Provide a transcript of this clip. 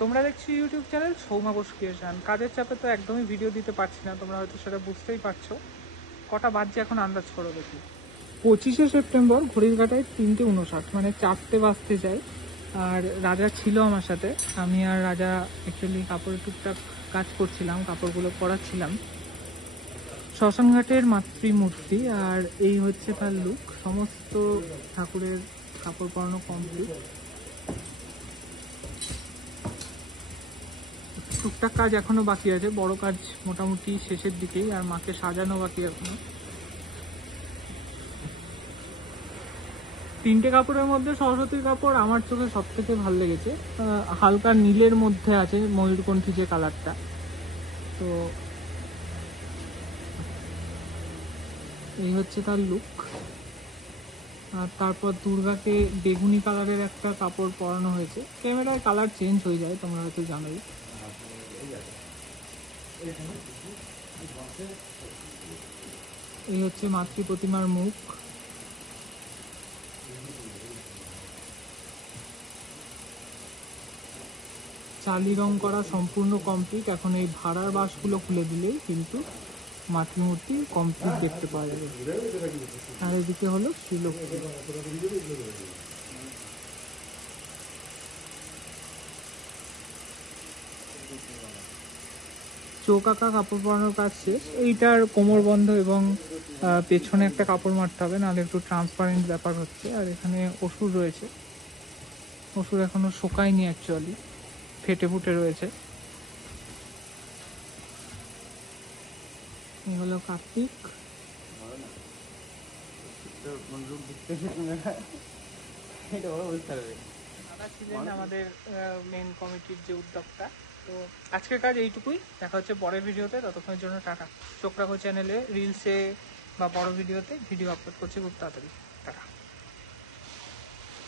তোমরা দেখছি YouTube channel Soumya Ghosh creation. কাজের চাপে তো একদমই ভিডিও দিতে পারছি না, তোমরা হয়তো সেটা বুঝতেই পারছো। কটা বাজছে এখন আন্দাজ করো দেখি। 25শে সেপ্টেম্বর, ঘড়ির কাঁটায় 3:59, মানে 4টে বাজতে যায়। আর রাজা ছিল আমার সাথে, আমি আর রাজা অ্যাকচুয়ালি কাপড়ের টুকটাক কাজ করছিলাম, কাপড়গুলো পরাচ্ছিলাম। শ্মশানঘাটের মাতৃমূর্তি, আর এই হচ্ছে তার লুক। সমস্ত ঠাকুরের কাপড় পরানো কমপ্লিট। টুকটাক কাজ এখনো বাকি আছে, বড় কাজ মোটামুটি শেষের দিকেই, আর মাকে সাজানো বাকি এখনো। 3টে কাপড়ের মধ্যে সরস্বতীর কাপড় আমার চোখে সব থেকে ভালো লেগেছে। হালকা নীলের মধ্যে আছে ময়ূরকণ্ঠী যে কালারটা, তো এই হচ্ছে তার লুক। আর তারপর দুর্গাকে বেগুনি কালারের একটা কাপড় পরানো হয়েছে। ক্যামেরায় কালার চেঞ্জ হয়ে যায়, তোমরা হয়তো জানোই। এই হচ্ছে মাতৃ প্রতিমার মুখ। চালি রং করা সম্পূর্ণ কমপ্লিট। এখন এই ভাড়ার বাসগুলো খুলে দিলেই কিন্তু মাতৃমূর্তি কমপ্লিট দেখতে পাওয়া যাবে। আর এদিকে হলো শ্রীলক্ষ্মী। চৌকাকা কাপড় পরানোর কাজ শেষ। এইটার কোমর বন্ধ এবং পেছনে একটা কাপড় মারতে হবে, নাহলে একটু ট্রান্সপারেন্ট ব্যাপার হচ্ছে। আর এখানে অসুর রয়েছে, অসুর এখনো শোকায়নি, অ্যাকচুয়ালি ফেটে ফুটে রয়েছে। এই হলো কার্তিক। দাদা ছিলেন আমাদের মেন কমিটির যে উদ্যোক্তা। তো আজকের কাজ এইটুকুই, দেখা হচ্ছে পরের ভিডিওতে। ততক্ষণের জন্য টাটা। চোখ রাখো চ্যানেলে, রিলসে বা বড় ভিডিওতে ভিডিও আপলোড করছি খুব তাড়াতাড়ি। টাটা।